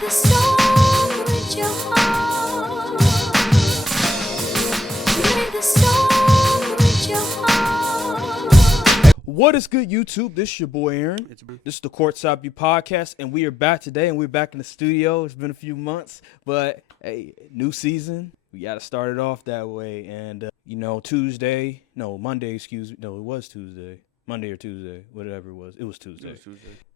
the song with your heart. Play the song with your heart. What is good, YouTube? This is your boy Aaron. This is the Courtside podcast, and we are back today, and we're back in the studio. It's been a few months, but hey, new season. We got to start it off that way. And, Monday, excuse me. No, it was Tuesday. Monday or Tuesday, whatever it was. It was Tuesday.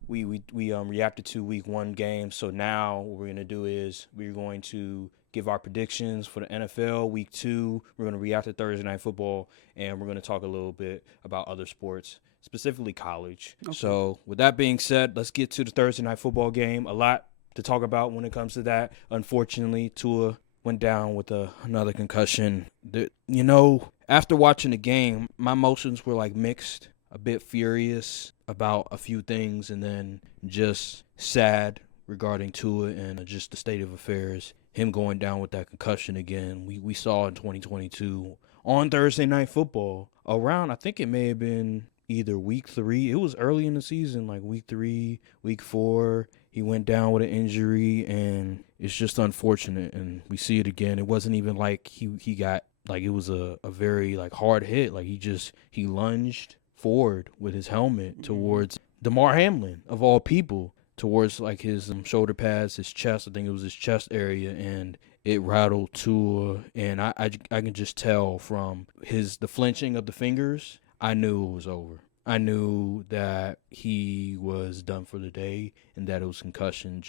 We reacted to week 1 games. So now what we're going to do is we're going to give our predictions for the NFL week 2. We're going to react to Thursday Night Football, and we're going to talk a little bit about other sports, specifically college. Okay. So with that being said, let's get to the Thursday Night Football game. A lot to talk about when it comes to that. Unfortunately, Tua went down with another concussion. After watching the game, my emotions were like mixed, a bit furious about a few things, and then just sad regarding Tua and just the state of affairs. Him going down with that concussion again. We saw in 2022 on Thursday Night Football around, I think it may have been either week 3. It was early in the season, like week 3, week 4. He went down with an injury, and it's just unfortunate. And we see it again. It wasn't even like he got, like, it was a very, like, hard hit. Like, he lunged forward with his helmet towards Damar Hamlin, of all people, towards, like, his shoulder pads, his chest. I think it was his chest area, and it rattled Tua. And I can just tell from the flinching of the fingers, I knew it was over. I knew that he was done for the day and that it was concussion.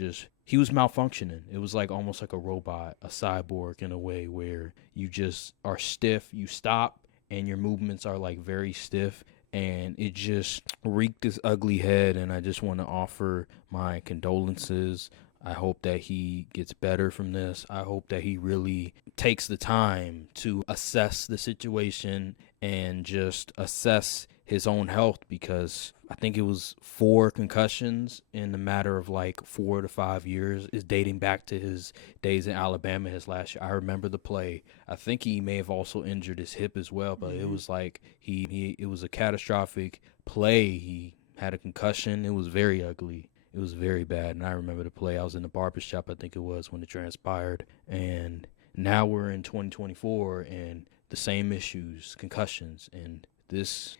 He was malfunctioning. It was like almost like a robot, a cyborg in a way, where you just are stiff. You stop and your movements are like very stiff, and it just wreaked his ugly head. And I just want to offer my condolences. I hope that he gets better from this. I hope that he really takes the time to assess the situation and just assess his own health, because I think it was 4 concussions in the matter of like 4 to 5 years. Is dating back to his days in Alabama, his last year. I remember the play. I think he may have also injured his hip as well, but it was like it was a catastrophic play. He had a concussion. It was very ugly. It was very bad, and I remember the play. I was in the barbershop, I think it was, when it transpired. And now we're in 2024, and the same issues, concussions. And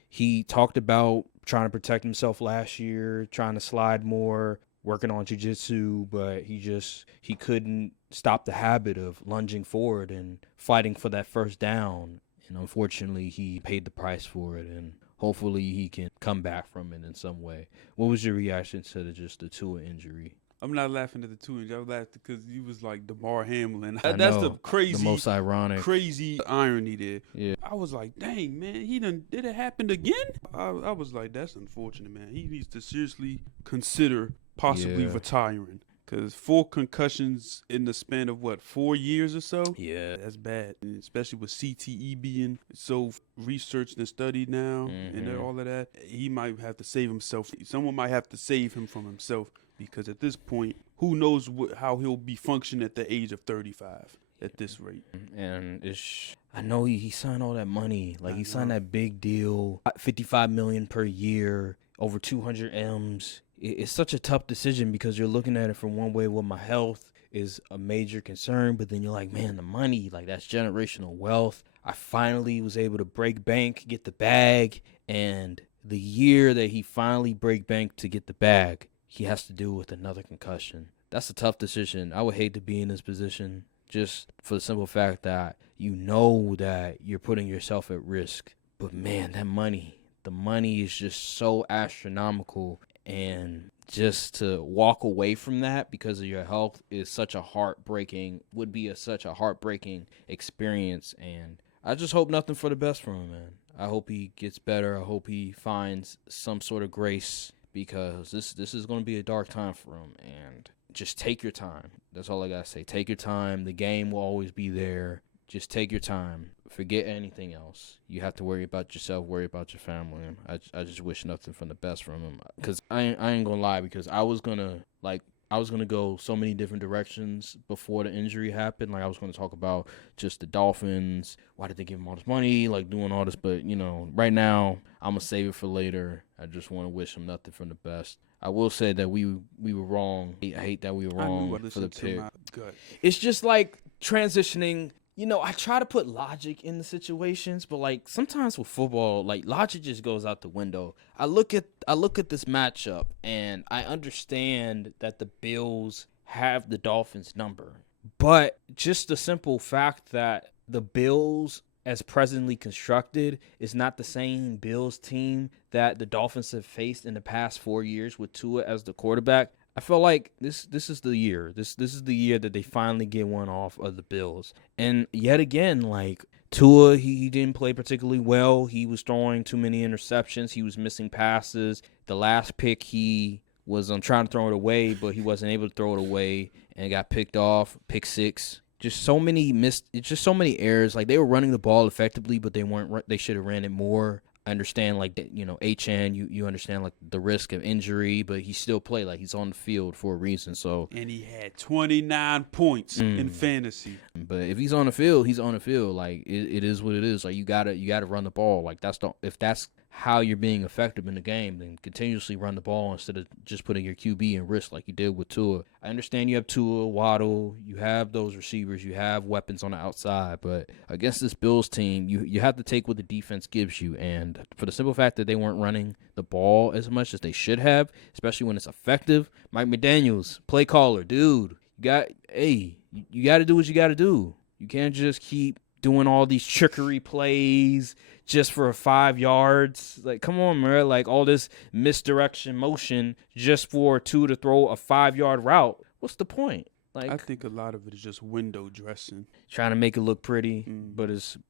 he talked about trying to protect himself last year, trying to slide more, working on jiu-jitsu, but he couldn't stop the habit of lunging forward and fighting for that first down. And unfortunately, he paid the price for it, and hopefully he can come back from it in some way. What was your reaction to just the Tua injury? I'm not laughing at the 2 injury. I was laughing because he was like Damar Hamlin. That's the most ironic, crazy irony there. Yeah, I was like, dang, man, did it happen again? I was like, that's unfortunate, man. He needs to seriously consider possibly retiring, because 4 concussions in the span of 4 years or so? Yeah, that's bad, and especially with CTE being so researched and studied now, and all of that. He might have to save himself. Someone might have to save him from himself. Because at this point, who knows how he'll be functioning at the age of 35 at this rate. And I know he signed all that money. Like, he signed that big deal, $55 million per year, over 200 M's. It's such a tough decision, because you're looking at it from one way, well, my health is a major concern, but then you're like, man, the money, like, that's generational wealth. I finally was able to break bank, get the bag, and the year that he finally break bank to get the bag, he has to deal with another concussion. That's a tough decision. I would hate to be in this position, just for the simple fact that you know that you're putting yourself at risk. But man, the money is just so astronomical, and just to walk away from that because of your health is such a heartbreaking experience. And I just hope nothing for the best for him, man. I hope he gets better. I hope he finds some sort of grace, because this is going to be a dark time for him. And just take your time. That's all I got to say. Take your time. The game will always be there. Just take your time. Forget anything else. You have to worry about yourself, worry about your family. I just wish nothing from the best from him. Because I ain't going to lie, because I was going to go so many different directions before the injury happened. Like, I was going to talk about just the Dolphins. Why did they give him all this money? Like, doing all this. But, right now, I'm going to save it for later. I just want to wish him nothing from the best. I will say that we were wrong. I hate that we were wrong for the pick. It's just like transitioning. You know, I try to put logic in the situations, but like sometimes with football, like logic just goes out the window. I look at this matchup and I understand that the Bills have the Dolphins number. But just the simple fact that the Bills, as presently constructed, is not the same Bills team that the Dolphins have faced in the past 4 years with Tua as the quarterback. I feel like this is the year. This is the year that they finally get one off of the Bills. And yet again, like Tua, he didn't play particularly well. He was throwing too many interceptions. He was missing passes. The last pick, he was trying to throw it away, but he wasn't able to throw it away and got picked off, pick six. Just so many errors. Like they were running the ball effectively, but they weren't. They should have ran it more. I understand, like, you know, HN, you understand, like, the risk of injury, but he still played. Like, he's on the field for a reason, so. And he had 29 points in fantasy. But if he's on the field, he's on the field. Like, it is what it is. Like, you gotta run the ball. Like, if that's how you're being effective in the game, then continuously run the ball instead of just putting your QB in risk like you did with Tua. I understand you have Tua, Waddle, you have those receivers, you have weapons on the outside, but against this Bills team, you have to take what the defense gives you. And for the simple fact that they weren't running the ball as much as they should have, especially when it's effective, Mike McDaniels, play caller, dude, you got to do what you got to do. You can't just keep doing all these trickery plays just for 5 yards. Like, come on, man. Like, all this misdirection motion just for Tua to throw a 5-yard route. What's the point? Like, I think a lot of it is just window dressing. Trying to make it look pretty, but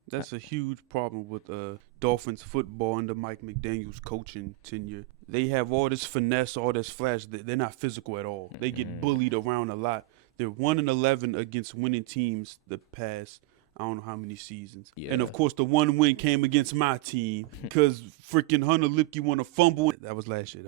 that's a huge problem with Dolphins football under Mike McDaniel's coaching tenure. They have all this finesse, all this flash. They're not physical at all. They get bullied around a lot. They're 1-11 against winning teams the past I don't know how many seasons. Yeah. And, of course, the one win came against my team because freaking Hunter Lipke won a fumble. That was last year.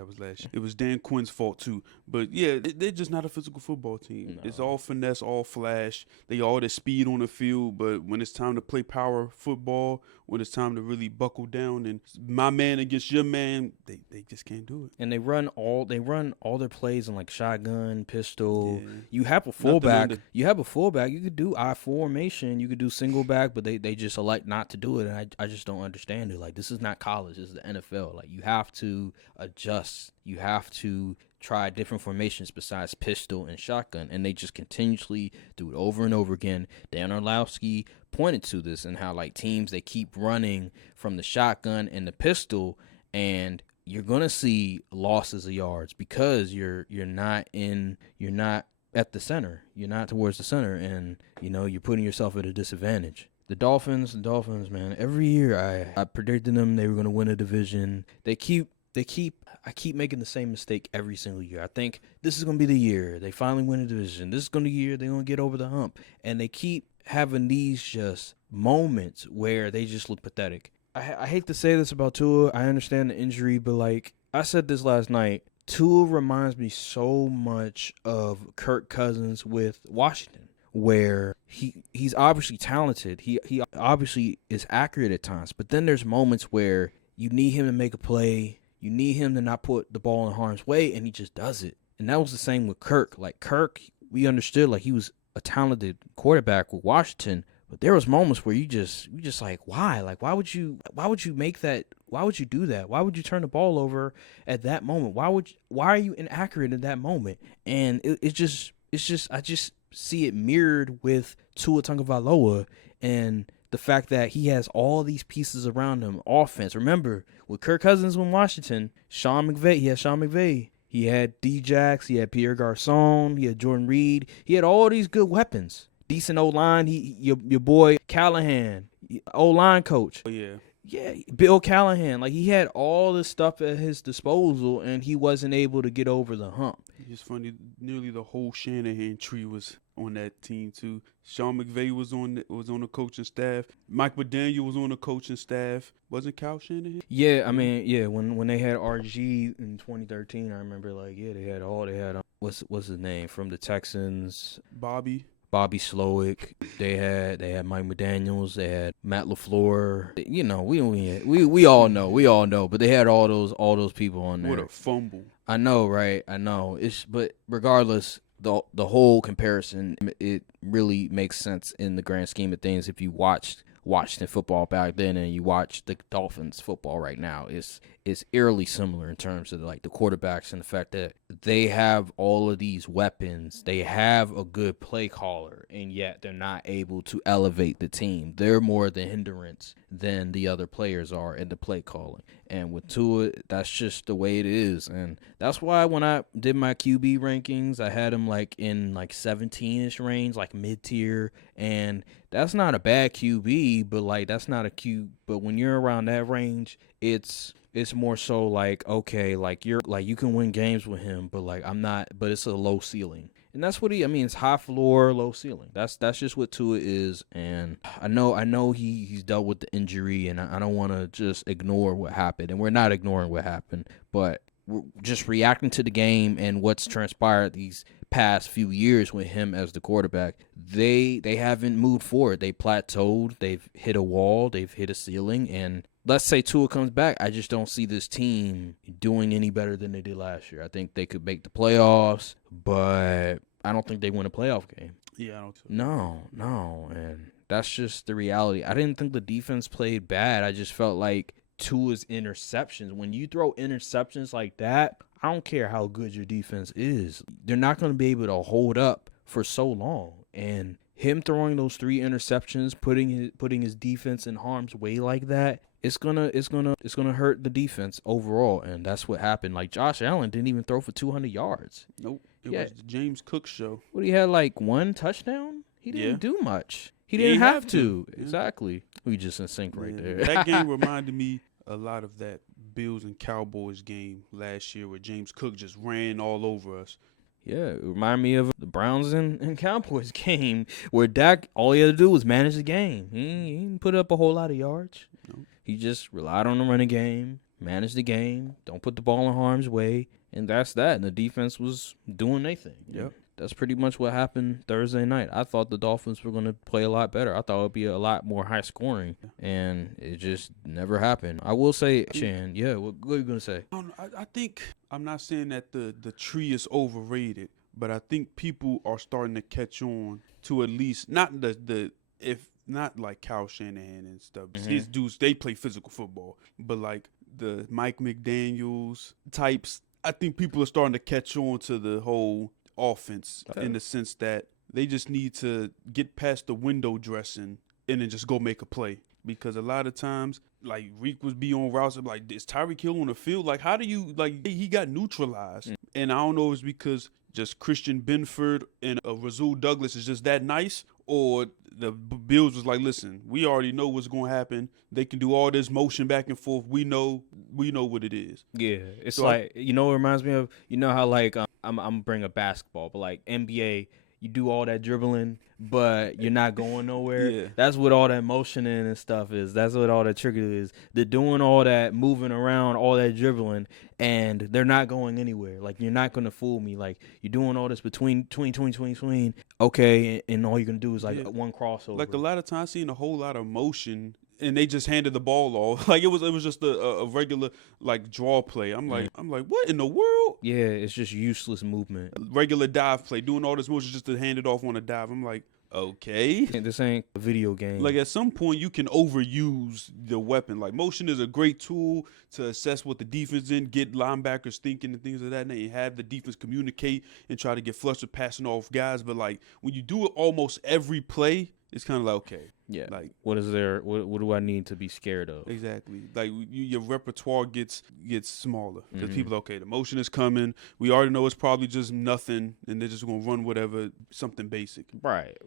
It was Dan Quinn's fault, too. But, yeah, they're just not a physical football team. No. It's all finesse, all flash. They all the speed on the field. But when it's time to play power football, when it's time to really buckle down and my man against your man, they just can't do it. And they run all their plays in like shotgun, pistol. Yeah. You have a fullback. You could do I formation. You could do single back, but they just elect not to do it. And I just don't understand it. Like, this is not college. This is the NFL. Like, you have to adjust. You have to try different formations besides pistol and shotgun, and they just continuously do it over and over again. Dan Orlovsky pointed to this and how, like, teams, they keep running from the shotgun and the pistol, and you're gonna see losses of yards because you're not at the center. You're not towards the center, and you're putting yourself at a disadvantage. The Dolphins, man. Every year I predicted them they were gonna win a division. I keep making the same mistake every single year. I think this is going to be the year they finally win a division. This is going to be the year they're going to get over the hump. And they keep having these just moments where they just look pathetic. I hate to say this about Tua. I understand the injury, but like I said this last night, Tua reminds me so much of Kirk Cousins with Washington, where he's obviously talented. He obviously is accurate at times, but then there's moments where you need him to make a play. You need him to not put the ball in harm's way, and he just does it. And that was the same with Kirk. Like, Kirk, we understood, like, he was a talented quarterback with Washington, but there was moments where you just like, why? Like, why would you make that? Why would you do that? Why would you turn the ball over at that moment? Why are you inaccurate in that moment? And I just see it mirrored with Tua Tagovailoa and the fact that he has all these pieces around him, offense. Remember, with Kirk Cousins in Washington, he had Sean McVay. He had D-Jax. He had Pierre Garçon. He had Jordan Reed. He had all these good weapons. Decent O-line. Your boy Callahan, O-line coach. Oh, yeah. Yeah, Bill Callahan. Like, he had all this stuff at his disposal, and he wasn't able to get over the hump. It's funny, nearly the whole Shanahan tree was on that team, too. Sean McVay was on the coaching staff. Mike McDaniel was on the coaching staff. Wasn't Kyle Shanahan? Yeah, I mean, yeah, when they had RG in 2013, I remember, like, yeah, they had what's his name, from the Texans? Bobby Slowick. They had Mike McDaniels. They had Matt LaFleur. We all know. But they had all those people on there. What a fumble! I know, right? I know. But regardless, the whole comparison, it really makes sense in the grand scheme of things. If you watched Washington football back then and you watch the Dolphins football right now, it's eerily similar in terms of like the quarterbacks and the fact that they have all of these weapons. They have a good play caller, and yet they're not able to elevate the team. They're more the hindrance than the other players are in the play calling. And with Tua, that's just the way it is. And that's why when I did my QB rankings, I had him like in like 17-ish range, like mid-tier. And that's not a bad QB, but like that's not a Q. But when you're around that range, it's more so like, okay, like you're like you can win games with him, but like I'm not, but it's a low ceiling. And that's what it's high floor, low ceiling. That's just what Tua is. And I know he's dealt with the injury, and I don't want to just ignore what happened. And we're not ignoring what happened, but we're just reacting to the game and what's transpired these past few years with him as the quarterback. They haven't moved forward. They plateaued. They've hit a wall. They've hit a ceiling. And let's say Tua comes back, I just don't see this team doing any better than they did last year. I think they could make the playoffs, but I don't think they win a playoff game. Yeah, I don't. No, and that's just the reality. I didn't think the defense played bad. I just felt like Tua's interceptions. When you throw interceptions like that, I don't care how good your defense is. They're not going to be able to hold up for so long. And him throwing those 3 interceptions, putting his defense in harm's way like that, it's gonna hurt the defense overall, and that's what happened. Like Josh Allen didn't even throw for 200 yards. Nope, it was the James Cook show. What, he had like 1 touchdown? He didn't do much. He didn't have to. Yeah. Exactly. We just in sync right there. That game reminded me a lot of that Bills and Cowboys game last year where James Cook just ran all over us. Yeah, it reminded me of the Browns and Cowboys game where Dak, all he had to do was manage the game. He didn't put up a whole lot of yards. Nope. He just relied on the running game, managed the game, don't put the ball in harm's way, and that's that. And the defense was doing their thing. Yep. That's pretty much what happened Thursday night. I thought the Dolphins were going to play a lot better. I thought it would be a lot more high scoring, and it just never happened. I will say, Chan, what are you going to say? I think, I'm not saying that the tree is overrated, but I think people are starting to catch on to at least, not not like Kyle Shanahan and stuff. Mm-hmm. These dudes, they play physical football, but like the Mike McDaniels types, I think people are starting to catch on to the whole offense in the sense that they just need to get past the window dressing and then just go make a play. Because a lot of times, like Reek was be on routes, like, is Tyreek Hill on the field? Like, how do you, like, he got neutralized. And I don't know if it's because just Christian Benford and Rasul Douglas is just that nice, or the Bills was like, listen, we already know what's going to happen. They can do all this motion back and forth. We know what it is. Yeah, it's so like, you know what it reminds me of? You know how, like, I'm bring a basketball, but like NBA, you do all that dribbling, but you're not going nowhere. Yeah. That's what all that motioning and stuff is. That's what all that trickery is. They're doing all that moving around, all that dribbling, and they're not going anywhere. Like, you're not going to fool me. Like, you're doing all this between, okay, and all you're going to do is, like, one crossover. Like, a lot of times, seeing a whole lot of motion, and they just handed the ball off. Like, it was just a regular, like, draw play. I'm like, what in the world? Yeah, it's just useless movement. Regular dive play, doing all this motion just to hand it off on a dive. I'm like, okay. This ain't a video game. Like, at some point, you can overuse the weapon. Like, motion is a great tool to assess what the defense in, get linebackers thinking and things of that nature, and have the defense communicate and try to get flustered passing off guys. But, like, when you do it almost every play, it's kind of like, okay. Yeah. Like, what is there? What do I need to be scared of? Exactly. Like, your repertoire gets smaller because people are, okay, the motion is coming. We already know it's probably just nothing, and they're just gonna run whatever, something basic. Right.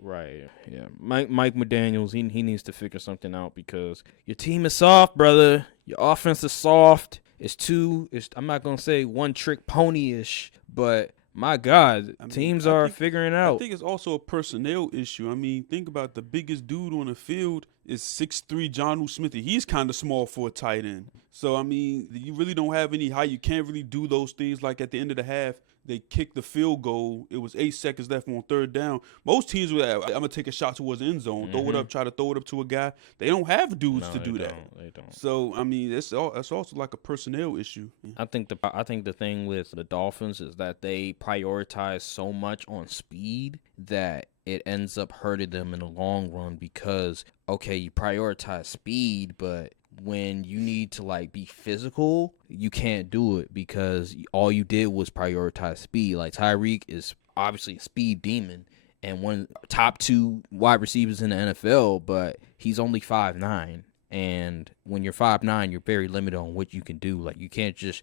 Yeah. Mike McDaniels, he needs to figure something out because your team is soft, brother. Your offense is soft. I'm not gonna say one trick pony-ish, but my God, teams are figuring out. I think it's also a personnel issue. I mean, think about the biggest dude on the field is 6'3" Jonnu Smith. He's kind of small for a tight end. So, I mean, you really don't have any height. You can't really do those things like at the end of the half. They kicked the field goal. It was 8 seconds left on third down. Most teams were I'm going to take a shot towards the end zone, throw it up, try to throw it up to a guy. They don't have dudes to do that. They don't. So, I mean, that's also like a personnel issue. I think the thing with the Dolphins is that they prioritize so much on speed that it ends up hurting them in the long run because, okay, you prioritize speed, but when you need to like be physical, you can't do it because all you did was prioritize speed. Like Tyreek is obviously a speed demon and one top 2 wide receivers in the NFL, but he's only 5'9". And when you're 5'9", you're very limited on what you can do. Like he can't just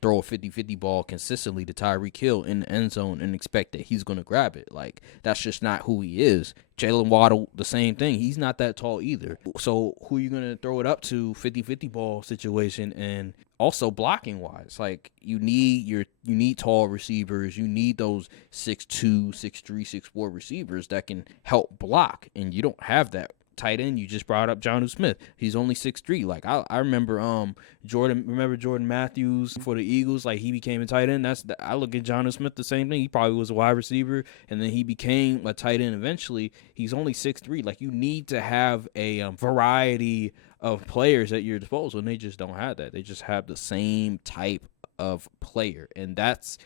throw a 50-50 ball consistently to Tyreek Hill in the end zone and expect that he's going to grab it. Like that's just not who he is. Jalen Waddle, the same thing. He's not that tall either. So who are you going to throw it up to 50-50 ball situation? And also blocking wise, like you need tall receivers. You need those 6'2", 6'3", 6'4" receivers that can help block, and you don't have that. Tight end, you just brought up Jonnu Smith. He's only 6'3". Like I remember Jordan Matthews for the Eagles. Like he became a tight end. I look at Jonnu Smith the same thing. He probably was a wide receiver and then he became a tight end eventually. He's only 6'3". Like you need to have a variety of players at your disposal, and they just don't have that. They just have the same type of player, and that's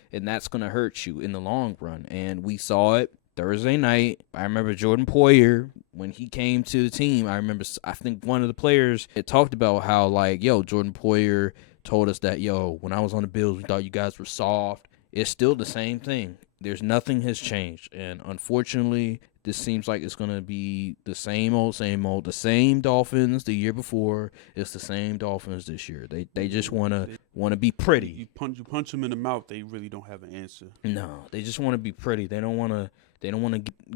gonna hurt you in the long run. And we saw it Thursday night. I remember Jordan Poyer, when he came to the team, I think one of the players had talked about how, like, Jordan Poyer told us that, when I was on the Bills, we thought you guys were soft. It's still the same thing. There's nothing has changed. And unfortunately, this seems like it's going to be the same old. The same Dolphins the year before. It's the same Dolphins this year. They just want to be pretty. You punch them in the mouth, they really don't have an answer. No, they just want to be pretty. They don't want to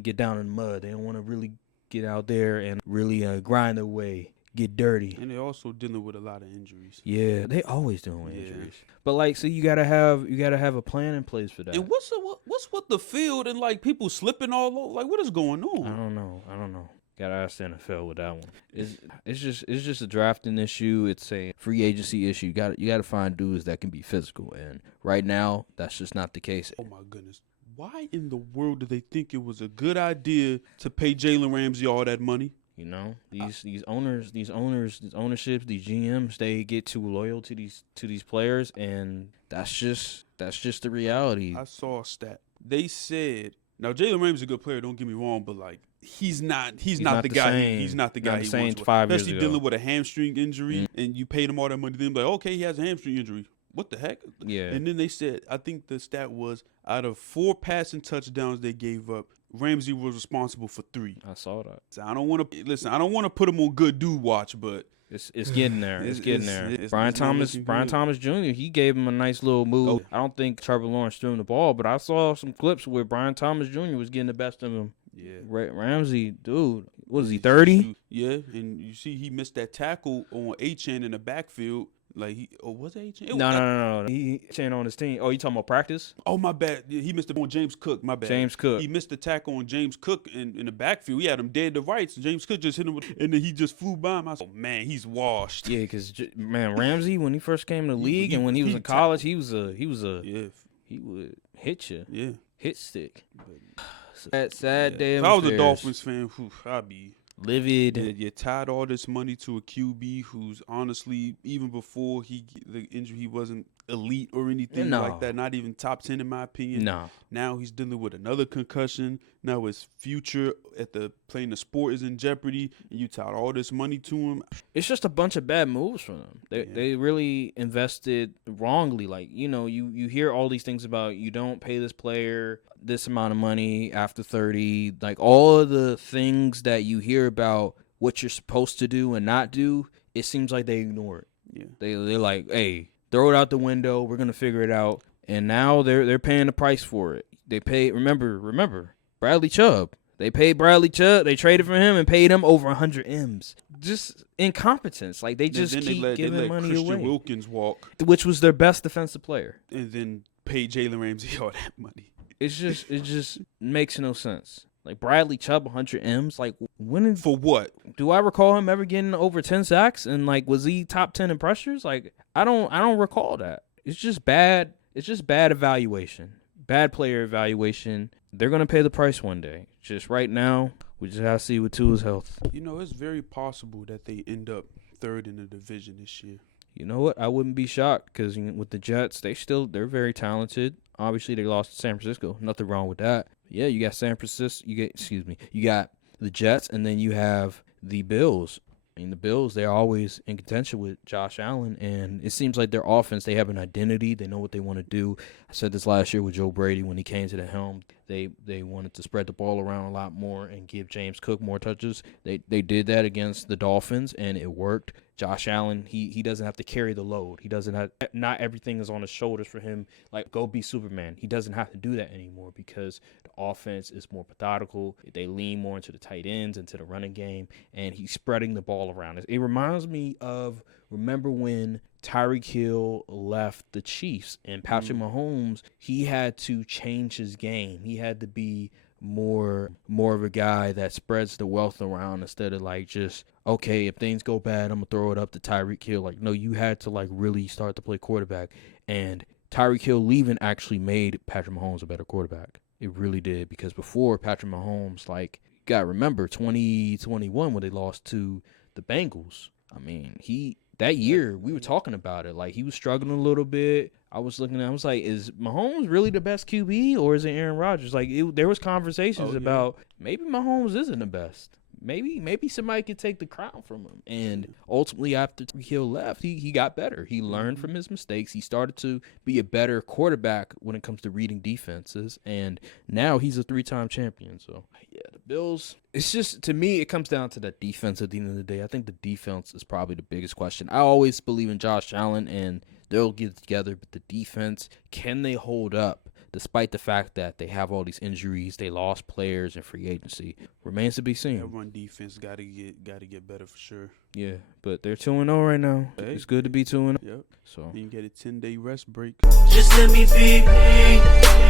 get down in the mud. They don't want to really get out there and really grind their way, get dirty. And they're also dealing with a lot of injuries. Yeah, they always dealing with injuries. But like, so you gotta have a plan in place for that. And what's with the field and like people slipping all over? Like, what is going on? I don't know. Gotta ask the NFL with that one. It's just a drafting issue. It's a free agency issue. You gotta find dudes that can be physical, and right now that's just not the case. Oh my goodness. Why in the world do they think it was a good idea to pay Jalen Ramsey all that money? These owners, these ownerships, these GMs, they get too loyal to these players, and that's just the reality. I saw a stat. They said, now Jalen Ramsey's a good player, don't get me wrong, but like he's not the guy. He's not the guy he was. Especially dealing with a hamstring injury, and you paid him all that money. Then like, okay, he has a hamstring injury. What the heck? Yeah. And then they said, I think the stat was, out of 4 passing touchdowns they gave up, Ramsey was responsible for 3. I saw that. So I don't want to put him on good dude watch, but it's getting there. It's getting there. Brian Thomas Jr., he gave him a nice little move. Oh. I don't think Trevor Lawrence threw him the ball, but I saw some clips where Brian Thomas Jr. was getting the best of him. Yeah. Ramsey, dude, what is he, 30? Yeah, and you see he missed that tackle on Achane in the backfield. Like was it Achane? No. He Achane on his team. Oh, you talking about practice? Oh, my bad. He missed it on James Cook. My bad. James Cook. He missed the tackle on James Cook in the backfield. He had him dead to rights. James Cook just hit him, and then he just flew by him. I said, oh, man, he's washed. Yeah, because Ramsey, when he first came to the league and when he was in college, he would hit you. Yeah. Hit stick. Sad day. If I was a Dolphins fan, I'd be livid. You tied all this money to a QB who's honestly, even before the injury, he wasn't elite or anything like that. Not even top 10 in my opinion. No. Now he's dealing with another concussion. Now his future playing the sport is in jeopardy, and you tied all this money to him. It's just a bunch of bad moves from them. They really invested wrongly. Like, you hear all these things about you don't pay this player this amount of money after 30. Like, all of the things that you hear about what you're supposed to do and not do, it seems like they ignore it. Yeah. They're like, hey, throw it out the window. We're going to figure it out. And now they're paying the price for it. They pay, remember, Bradley Chubb. They paid Bradley Chubb. They traded for him and paid him over 100 M's. Just incompetence. Like, they just keep giving money Christian away. Wilkins walk. Which was their best defensive player. And then paid Jalen Ramsey all that money. It just makes no sense. Like, Bradley Chubb, 100 M's. Like, for what? Do I recall him ever getting over 10 sacks? And, like, was he top 10 in pressures? Like, I don't recall that. It's just bad. It's just bad evaluation, bad player evaluation. They're going to pay the price one day. Just right now, we just have to see with Tua's health. You know, it's very possible that they end up third in the division this year. You know what? I wouldn't be shocked because with the Jets, they're very talented. Obviously, they lost to San Francisco. Nothing wrong with that. Yeah, you got San Francisco. You got the Jets, and then you have the Bills. I mean, the Bills, they're always in contention with Josh Allen, and it seems like their offense, they have an identity. They know what they want to do. I said this last year with Joe Brady when he came to the helm. They wanted to spread the ball around a lot more and give James Cook more touches. They did that against the Dolphins, and it worked. Josh Allen, he doesn't have to carry the load. He doesn't have, not everything is on his shoulders for him. Like, go be Superman. He doesn't have to do that anymore because the offense is more methodical. They lean more into the tight ends, into the running game, and he's spreading the ball around. It reminds me of, remember when Tyreek Hill left the Chiefs and Patrick Mahomes, he had to change his game. He had to be more of a guy that spreads the wealth around instead of like just, okay, if things go bad, I'm going to throw it up to Tyreek Hill. Like, no, you had to like really start to play quarterback. And Tyreek Hill leaving actually made Patrick Mahomes a better quarterback. It really did, because before Patrick Mahomes, like, you got to remember 2021 when they lost to the Bengals. I mean, that year, we were talking about it. Like, he was struggling a little bit. I was looking at, I was like, is Mahomes really the best QB or is it Aaron Rodgers? Like, there was conversations about maybe Mahomes isn't the best. Maybe somebody could take the crown from him. And ultimately, after Hill left, he got better. He learned from his mistakes. He started to be a better quarterback when it comes to reading defenses. And now he's a 3-time champion. So, yeah, the Bills, it's just, to me, it comes down to that defense at the end of the day. I think the defense is probably the biggest question. I always believe in Josh Allen, and they'll get it together. But the defense, can they hold up? Despite the fact that they have all these injuries, they lost players in free agency, remains to be seen. That run defense got to get better for sure. Yeah, but they're 2-0 right now. Hey, it's good to be 2-0. Yep. So you can get a 10-day rest break. Just let me be me.